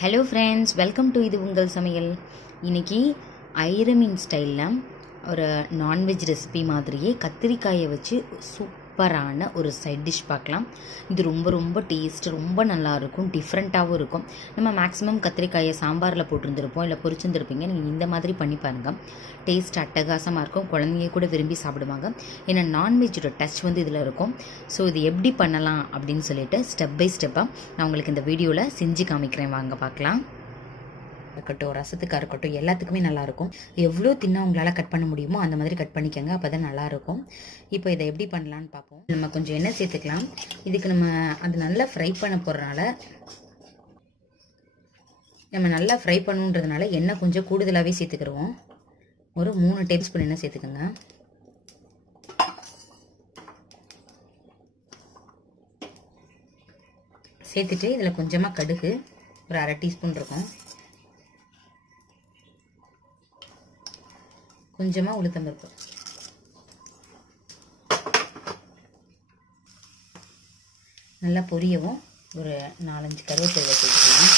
Hello friends welcome to இது உங்கள் சமையல். இன்னைக்கு ஐரமின் ஸ்டைலில் ஒரு நான்வெஜ் ரெசிபி மாதிரியே கத்திரிக்காயை வச்சு சூப் சூப்பரான ஒரு சைட் டிஷ் பார்க்கலாம். இது ரொம்ப ரொம்ப டேஸ்ட் ரொம்ப நல்லா இருக்கும் டிஃப்ரெண்ட்டாகவும் இருக்கும். நம்ம மேக்ஸிமம் கத்திரிக்காயை சாம்பாரில் போட்டிருந்துருப்போம் இல்லை பொரிச்சிருந்துருப்பீங்க நீங்கள் இந்த மாதிரி பண்ணி பாருங்கள் டேஸ்ட் அட்டகாசமாக இருக்கும். குழந்தைங்க கூட விரும்பி சாப்பிடுவாங்க. ஏன்னா நான்வெஜ்ஜோட டச் வந்து இதில் இருக்கும். ஸோ இது எப்படி பண்ணலாம் அப்படின்னு சொல்லிட்டு ஸ்டெப் பை ஸ்டெப்பாக நான் உங்களுக்கு இந்த வீடியோவில் செஞ்சு காமிக்கிறேன். வாங்க பார்க்கலாம். இருக்கட்டும் ரசத்துக்காக இருக்கட்டும் எல்லாத்துக்குமே நல்லாயிருக்கும். எவ்வளோ தின்னா உங்களால் கட் பண்ண முடியுமோ அந்த மாதிரி கட் பண்ணிக்கோங்க அப்போ தான் நல்லாயிருக்கும். இப்போ இதை எப்படி பண்ணலான்னு பார்ப்போம். நம்ம கொஞ்சம் எண்ணெய் சேர்த்துக்கலாம். இதுக்கு நம்ம அது நல்லா ஃப்ரை பண்ண போகிறனால நம்ம நல்லா ஃப்ரை பண்ணுன்றதுனால எண்ணெய் கொஞ்சம் கூடுதலாகவே சேர்த்துக்கிடுவோம் ஒரு மூணு டேபிள் ஸ்பூன் எண்ணெய் சேர்த்துக்கோங்க. சேர்த்துட்டு இதில் கொஞ்சமாக கடுகு ஒரு அரை டீஸ்பூன் இருக்கும். கொஞ்சமாக உளுத்தம்பருப்பு. நல்லா பொரியவும். ஒரு நாலஞ்சு கருவேப்பிலை சேர்த்துக்கலாம்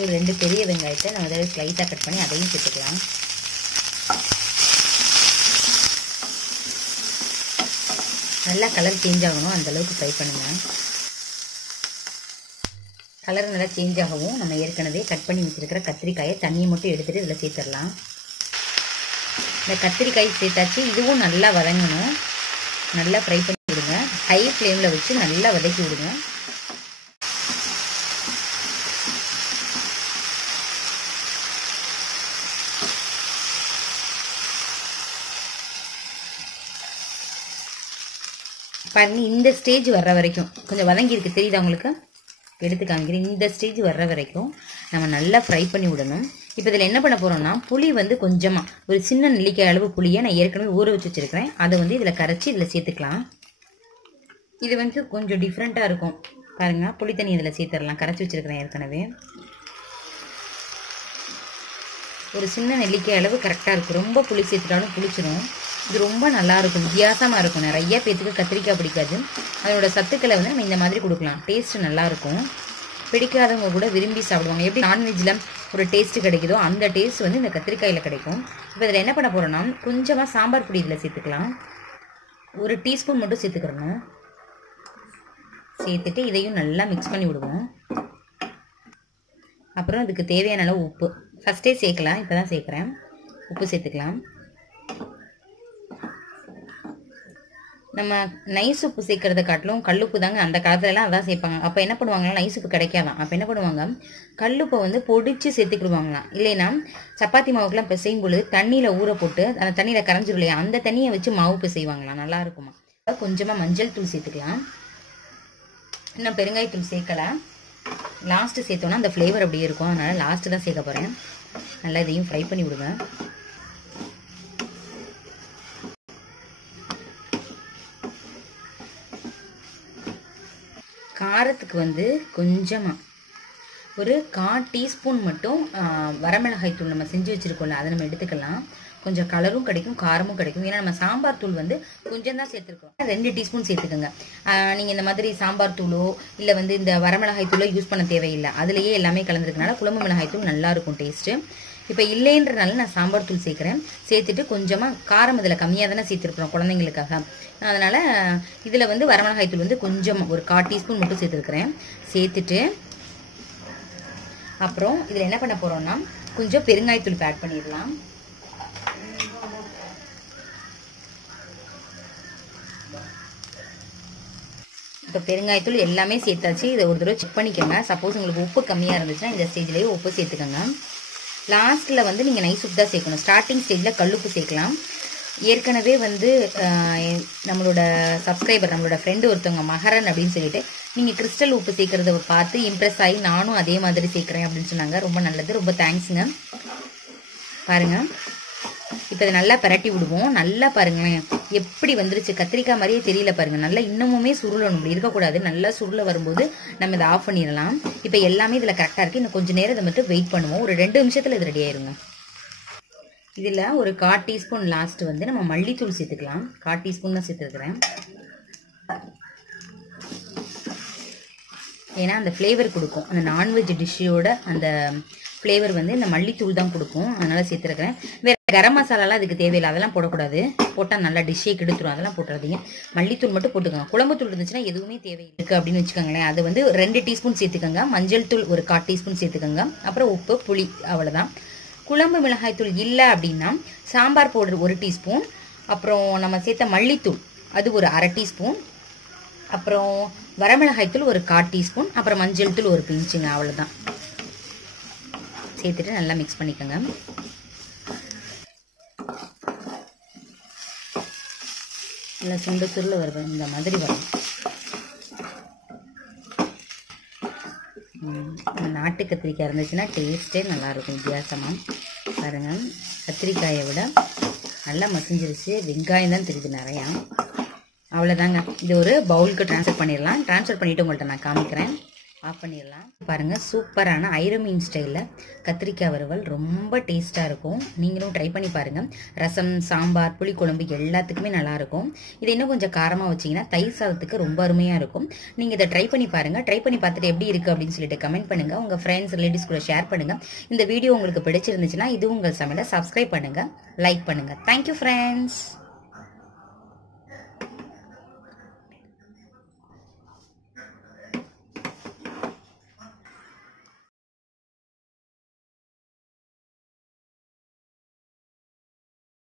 ஒரு ரெண்டு பெரிய வெங்காயத்தை நம்ம அதை ஸ்லைஸாக கட் பண்ணி அதையும் சேர்த்துக்கலாம். நல்லா கலர் சேஞ்ச் ஆகணும். அந்த அளவுக்கு ஃப்ரை பண்ணுங்கள் கலர் நல்லா சேஞ்ச் ஆகவும் நம்ம ஏற்கனவே கட் பண்ணி வச்சுருக்கிற கத்திரிக்காயை தண்ணியை மட்டும் எடுத்துகிட்டு இதில் சேர்த்துடலாம். இந்த கத்திரிக்காய் சேர்த்தாச்சு. இதுவும் நல்லா வதங்கணும். நல்லா ஃப்ரை பண்ணி விடுங்க. ஹை ஃப்ளேமில் வச்சு நல்லா வதக்கி விடுங்க. பண்ணி இந்த ஸ்டேஜ் வர்ற வரைக்கும் கொஞ்சம் வதங்கியிருக்கு தெரியுதா உங்களுக்கு? எடுத்து காமிக்கிறேன் இந்த ஸ்டேஜ் வர்ற வரைக்கும் நம்ம நல்லா ஃப்ரை பண்ணி விடணும். இப்போ இதில் என்ன பண்ண போகிறோம்னா புளி வந்து கொஞ்சமாக ஒரு சின்ன நெல்லிக்காய் அளவு புளியை நான் ஏற்கனவே ஊற வச்சு வச்சுருக்கிறேன். அதை வந்து இதில் கரைச்சி இதில் சேர்த்துக்கலாம். இது வந்து கொஞ்சம் டிஃப்ரெண்ட்டாக இருக்கும். பாருங்கள் புளி தண்ணி இதில் சேர்த்துடலாம். கரைச்சி வச்சுருக்கிறேன் ஏற்கனவே. ஒரு சின்ன நெல்லிக்காய் அளவு கரெக்டாக இருக்கும். ரொம்ப புளி சேர்த்துட்டாலும் புளிச்சிடும் இது ரொம்ப நல்லாயிருக்கும் வித்தியாசமாக இருக்கும். நிறைய பேத்துக்கு கத்திரிக்காய் பிடிக்காது. அதனோட சத்துக்களை வந்து நம்ம இந்த மாதிரி கொடுக்கலாம். டேஸ்ட்டு நல்லாயிருக்கும் பிடிக்காதவங்க கூட விரும்பி சாப்பிடுவாங்க. எப்படி நான்வெஜ்ஜில் ஒரு டேஸ்ட்டு கிடைக்குதோ அந்த டேஸ்ட் வந்து இந்த கத்திரிக்காயில் கிடைக்கும். இப்போ இதில் என்ன பண்ண போகிறோன்னா கொஞ்சமாக சாம்பார் பொடி இதில் சேர்த்துக்கலாம். ஒரு டீஸ்பூன் மட்டும் சேர்த்துக்கிறணும் சேர்த்துட்டு இதையும் நல்லா மிக்ஸ் பண்ணி விடுவோம். அப்புறம் இதுக்கு தேவையான அளவு உப்பு. ஃபஸ்ட்டே சேர்க்கலாம். இப்போ தான் சேர்க்குறேன். உப்பு சேர்த்துக்கலாம். நம்ம நைஸ் உப்பு சேர்க்கறத காட்டிலும் கல்லுப்பு தாங்க அந்த காலத்துலலாம் அதான் சேர்ப்பாங்க. அப்போ என்ன பண்ணுவாங்கன்னா நைஸ் உப்பு கிடைக்காதான் அப்போ என்ன பண்ணுவாங்க? கல்லுப்பை வந்து பொடிச்சு சேர்த்துக்கிடுவாங்களாம். இல்லைன்னா சப்பாத்தி மாவுக்கெலாம் பிசையும் பொழுது தண்ணியில் ஊற போட்டு அந்த தண்ணியில் கரைஞ்சிரும் இல்லையா? அந்த தண்ணியை வச்சு மாவு பிசைவாங்களாம். நல்லா இருக்குமா? கொஞ்சமாக மஞ்சள் தூள் சேர்த்துக்கலாம். இன்னும் பெருங்காயத்தூள் சேர்க்கலை. லாஸ்ட்டு சேர்த்தோன்னா அந்த ஃப்ளேவர் அப்படியே இருக்கும். அதனால் லாஸ்ட்டு தான் சேர்க்க போகிறேன் நல்லா இதையும் ஃப்ரை பண்ணி விடுவேன் காரத்துக்கு வந்து கொஞ்சமாக ஒரு கா டீஸ்பூன் மட்டும் வரமிளகாய் தூள் நம்ம செஞ்சு வச்சுருக்கோம்ல அதை நம்ம எடுத்துக்கலாம். கொஞ்சம் கலரும் கிடைக்கும் காரமும் கிடைக்கும். ஏன்னா நம்ம சாம்பார் தூள் வந்து கொஞ்சம் தான் சேர்த்துருக்கோம். ரெண்டு டீஸ்பூன் சேர்த்துக்கோங்க. நீங்கள் இந்த மாதிரி சாம்பார் தூளோ இல்லை வந்து இந்த வரமிளகாய் தூளோ யூஸ் பண்ண தேவையில்லை. அதுலேயே எல்லாமே கலந்துருக்கனால குழம்பு மிளகாய் தூள் நல்லா இருக்கும் டேஸ்ட்டு. இப்போ இல்லைன்றனால நான் சாம்பார் தூள் சேர்க்குறேன். சேர்த்துட்டு கொஞ்சமாக காரம் இதில் கம்மியாக தானே சேர்த்துருக்குறோம் குழந்தைங்களுக்காக. அதனால் இதில் வந்து வரமிளகாய் தூள் வந்து கொஞ்சம் ஒரு கால் டீஸ்பூன் மட்டும் சேர்த்துருக்குறேன். சேர்த்துட்டு அப்புறம் இதில் என்ன பண்ண போகிறோம்னா கொஞ்சம் பெருங்காயத்தூள் ஆட் பண்ணிடலாம். இப்போ பெருங்காயத்தூள் எல்லாமே சேர்த்தாச்சு. இதை ஒரு தடவை செக் பண்ணிக்கோங்க. சப்போஸ் உங்களுக்கு உப்பு கம்மியாக இருந்துச்சுன்னா இந்த ஸ்டேஜ்லேயே உப்பு சேர்த்துக்கோங்க. லாஸ்ட்டில் வந்து நீங்கள் நைஸ் உப்பு தான் சேர்க்கணும். ஸ்டார்டிங் ஸ்டேஜில் கல்லுப்பு சேர்க்கலாம். ஏற்கனவே வந்து நம்மளோட சப்ஸ்கிரைபர் நம்மளோட ஃப்ரெண்டு ஒருத்தவங்க மகரன் அப்படின்னு சொல்லிட்டு நீங்கள் கிறிஸ்டல் உப்பு சேர்க்குறத பார்த்து இம்ப்ரெஸ் ஆகி நானும் அதே மாதிரி சேர்க்குறேன் அப்படின்னு சொன்னாங்க. ரொம்ப நல்லது. ரொம்ப தேங்க்ஸுங்க பாருங்கள் இப்போ இதை நல்லா பரட்டி விடுவோம். நல்லா பாருங்களேன் எப்படி வந்துருச்சு? கத்திரிக்காய் மாதிரியே தெரியல பாருங்கள் நல்லா இன்னமுமே சுருளணும் இருக்கக்கூடாது. நல்லா சுருள வரும்போது நம்ம இதை ஆஃப் பண்ணிடலாம். இப்போ எல்லாமே இதில் கரெக்டாக இருக்குது இன்னும் கொஞ்சம் நேரம் இதை மட்டும் வெயிட் பண்ணுவோம். ஒரு ரெண்டு நிமிஷத்தில் இது ரெடி ஆயிருங்க. இதில் ஒரு கால் டீஸ்பூன் லாஸ்ட் வந்து நம்ம மல்லித்தூள் சேர்த்துக்கலாம். கால் டீஸ்பூன் தான் சேர்த்துருக்குறேன். ஏன்னா அந்த ஃப்ளேவர் கொடுக்கும். அந்த நான்வெஜ் டிஷ்ஷோட அந்த ஃப்ளேவர் வந்து இந்த மல்லித்தூள் தான் கொடுக்கும். அதனால் சேர்த்துருக்குறேன். வேறு கரம் மசாலாலாம் அதுக்கு தேவையில்லை. அதெல்லாம் போடக்கூடாது. போட்டால் நல்லா டிஷ்ஷே கெடுத்துரும். அதெல்லாம் போட்டுறதையும் மல்லித்தூள் மட்டும் போட்டுக்கோங்க. குழம்பு தூள் இருந்துச்சுன்னா எதுவுமே தேவை இருக்குது அப்படின்னு வச்சுக்கோங்களேன். அது வந்து ரெண்டு டீஸ்பூன் சேர்த்துக்கோங்க. மஞ்சள் தூள் ஒரு கால் டீஸ்பூன் சேர்த்துக்கோங்க. அப்புறம் உப்பு புளி அவ்வளோதான் குழம்பு மிளகாய் தூள் இல்லை அப்படின்னா சாம்பார் பவுடர் ஒரு டீஸ்பூன். அப்புறம் நம்ம சேர்த்த மல்லித்தூள் அது ஒரு அரை டீஸ்பூன். அப்புறம் வரமிளகாய் தூள் ஒரு கால் டீஸ்பூன். அப்புறம் மஞ்சள் தூள் ஒரு பிஞ்சுங்க. அவ்வளோதான் சேர்த்துட்டு நல்லா மிக்ஸ் பண்ணிக்கோங்க. நல்லா சுண்டு சுருள் வரும் இந்த மாதிரி வரும். நாட்டு கத்திரிக்காய் இருந்துச்சுன்னா டேஸ்ட்டே நல்லாயிருக்கும் வித்தியாசமாக பாருங்கள் கத்திரிக்காயை விட நல்லா மசிஞ்சிருச்சு. வெங்காயம் தான் தெரியுது நிறையா. அவ்வளோதாங்க இது ஒரு பவுலுக்கு ட்ரான்ஸ்ஃபர் பண்ணிடலாம். ட்ரான்ஸ்ஃபர் பண்ணிவிட்டு உங்கள்கிட்ட நான் காமிக்கிறேன். ஆஃப் பண்ணிடலாம். பாருங்கள் சூப்பரான ஐரமீன் ஸ்டைலில் கத்திரிக்காய் வறுவல் ரொம்ப டேஸ்ட்டாக இருக்கும். நீங்களும் ட்ரை பண்ணி பாருங்கள் ரசம் சாம்பார் புளிக்குழம்பு எல்லாத்துக்குமே நல்லாயிருக்கும் இதை இன்னும் கொஞ்சம் காரமாக வச்சிங்கன்னா தயிர் சாதத்துக்கு ரொம்ப அருமையாக இருக்கும். நீங்கள் இதை ட்ரை பண்ணி பாருங்கள் ட்ரை பண்ணி பார்த்துட்டு எப்படி இருக்குது அப்படின்னு சொல்லிட்டு கமெண்ட் பண்ணுங்கள் உங்கள் ஃப்ரெண்ட்ஸ் ரிலேட்டிவ்ஸ் கூட ஷேர் பண்ணுங்கள் இந்த வீடியோ உங்களுக்கு பிடிச்சிருந்துச்சுன்னா இது உங்கள் சமையலை சப்ஸ்கிரைப் பண்ணுங்கள் லைக் பண்ணுங்கள் தேங்க்யூ ஃப்ரெண்ட்ஸ்